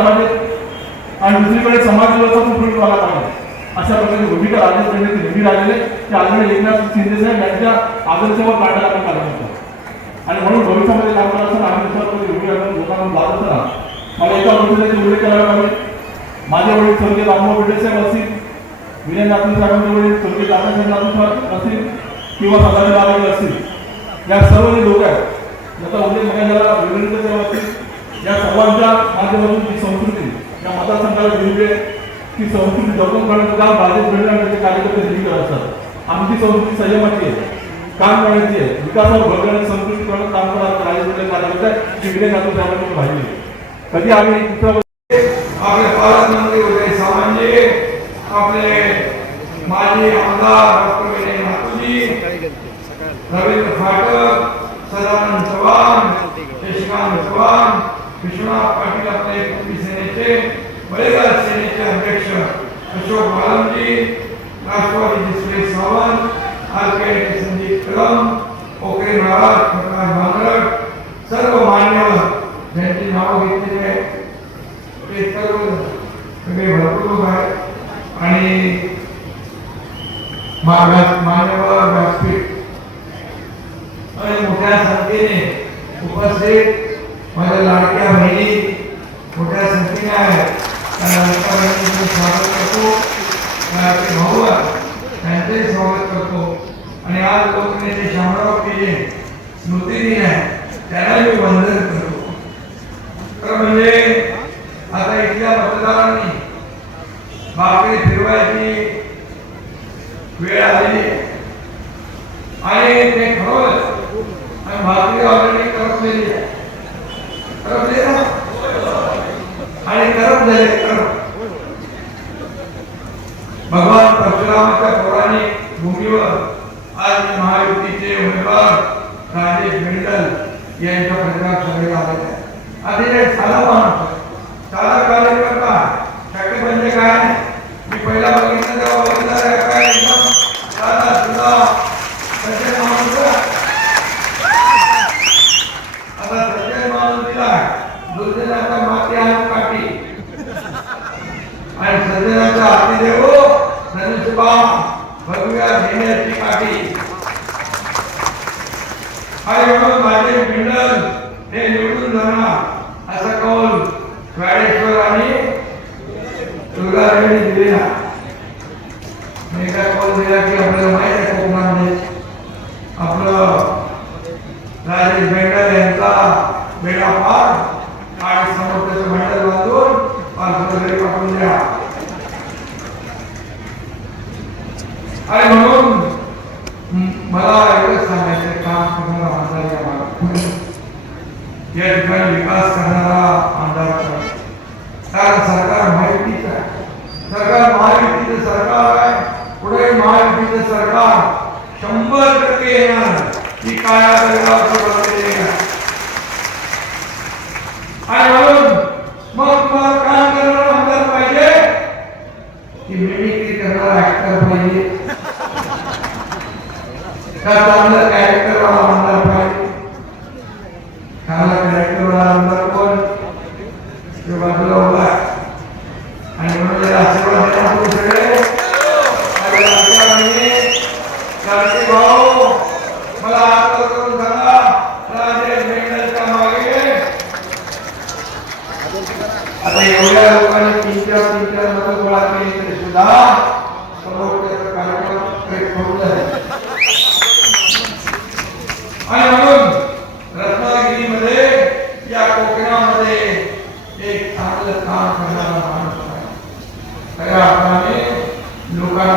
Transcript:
व्हायला पाहिजे आणि दुसरीकडे समाज व्यवस्था उपयोग व्हायला पाहिजे अशा प्रकारे भूमिका राजेश पंडित नेहमी राहिलेले ते आदरणीय एकनाथ शिंदे साहेब यांच्या आदर्शावर काढायला आपण कारण होतं आणि म्हणून भविष्यामध्ये काम करत असताना आम्ही दुसऱ्यामध्ये योग्य आपण लोकांना जात असताना मला एका गोष्टीचा उल्लेख करायला पाहिजे. माझे वडील स्वर्गीय रामभाऊ बिडे साहेब असतील विनय नातू साहेबांचे वडील स्वर्गीय दादासाहेब नातू साहेब असतील किंवा सदाजी बाबाजी असतील. या सर्व जे लोक आहेत ज्याचा उल्लेख झाला विनंत साहेब असतील या सर्वांच्या माध्यमातून ही संस्कृती या मतदारसंघाला दिली ती संस्कृती जपून करण्याचं काम भाजप पेंडे कार्यकर्ते नेहमी करत असतात. आमची संस्कृती संयमाची आहे काम करण्याची आहे. विकासावर भर करण्याची संस्कृती करणं काम करत राजकीय कार्यकर्ते आहेत, जातो त्यामध्ये नाथन कधी आम्ही आपले पालकमंत्री उदय सामंतजी आपले माजी आमदार डॉक्टर मातुजी रवींद्र फाटक सदानंद चव्हाण शशिकांत चव्हाण विश्वनाथ पाटील आपले कुटुंबी सेनेचे बळेगाव सेनेचे अध्यक्ष अशोक वालमजी राष्ट्रवादीचे सुरेश सावंत आरपीआयचे संदीप कदम पोखरे महाराज प्रकाश भांगरट सर्व मान्यवर ज्यांची नावं घेतलेली आहेत. ते सर्व सगळे भरपूर लोक आहेत. आणि मान्यवर व्यासपीठ आणि मोठ्या संख्येने उपस्थित माझ्या लाडक्या बहिणी मोठ्या संख्येने आहेत त्या लाडक्या बहिणींचं स्वागत करतो. लाडके भाऊ आहेत, त्यांचे स्वागत करतो. आणि आज लोकनेते शामराव पिजे स्मृती आहे त्याला मी वंदन करतो. तर म्हणजे आता इथल्या मतदारांनी बाकरी फिरवायची वेळ आलेली आहे. आणि ते खरंच भगवान परशुरामाच्या पौराणिक भूमीवर आज महायुतीचे उमेदवार राजेश मेंडल यांच्या प्रचार सभेला आलेले आहे अतिशय साधा माणूस साधा कार्यकर्ता शक्य म्हणजे काय मी पहिला बघितलं तेव्हा बघितलं रे काय एकदम साधा सुद्धा सज्जन माणूस आहे. आता सज्जन माणूस दिला दुर्जनाचा माती हात काठी आणि सज्जनाचा हाती देवो धनुष्यबा भगव्या घेण्याची हा एवढं माझे मंडळ हे निवडून जाणार. असा कौल राडेश्वर आणि दुर्गादेवी दिलेला. मी काय कौल दिला की आपल्याला माहीत आहे कोकणामध्ये आपलं राजेश बेंडल यांचा बेडा पार आणि समोर त्याचं मंडळ बांधून पालखी पाठवून द्या आणि म्हणून म- मला एवढंच सांगायचं काम करणारा आमदार या भागात. या ठिकाणी विकास करणारा आमदार कारण सरकार माहितीच आहे. सरकार महायुतीचं सरकार आहे. पुढे महायुतीचं सरकार शंभर टक्के येणार ही काय आणि म्हणून मग तुम्हाला काम करणार आमदार पाहिजे? की मिमिक्री करणारा ऍक्टर पाहिजे? का चांगलं कॅरेक्टर वाला आमदार पाहिजे चांगला कॅरेक्टर वाला आमदार कोण ते बाजूला उभा आहे. आणि म्हणून याला आशीर्वाद देणार तुम्ही सगळे माझ्या लाडक्या बहिणी, लाडके भाऊ मला हात वर करून सांगा राजेश मेंढलच्या मागे आता एवढ्या लोकांनी तीन चार तीन चार मतं गोळा केली तरी सुद्धा समोर त्याचा कार्यक्रम काही करू नये आणि म्हणून रत्नागिरीमध्ये या कोकणामध्ये एक चांगलं काम करणारा माणूस आहे. खऱ्या अर्थाने लोकांना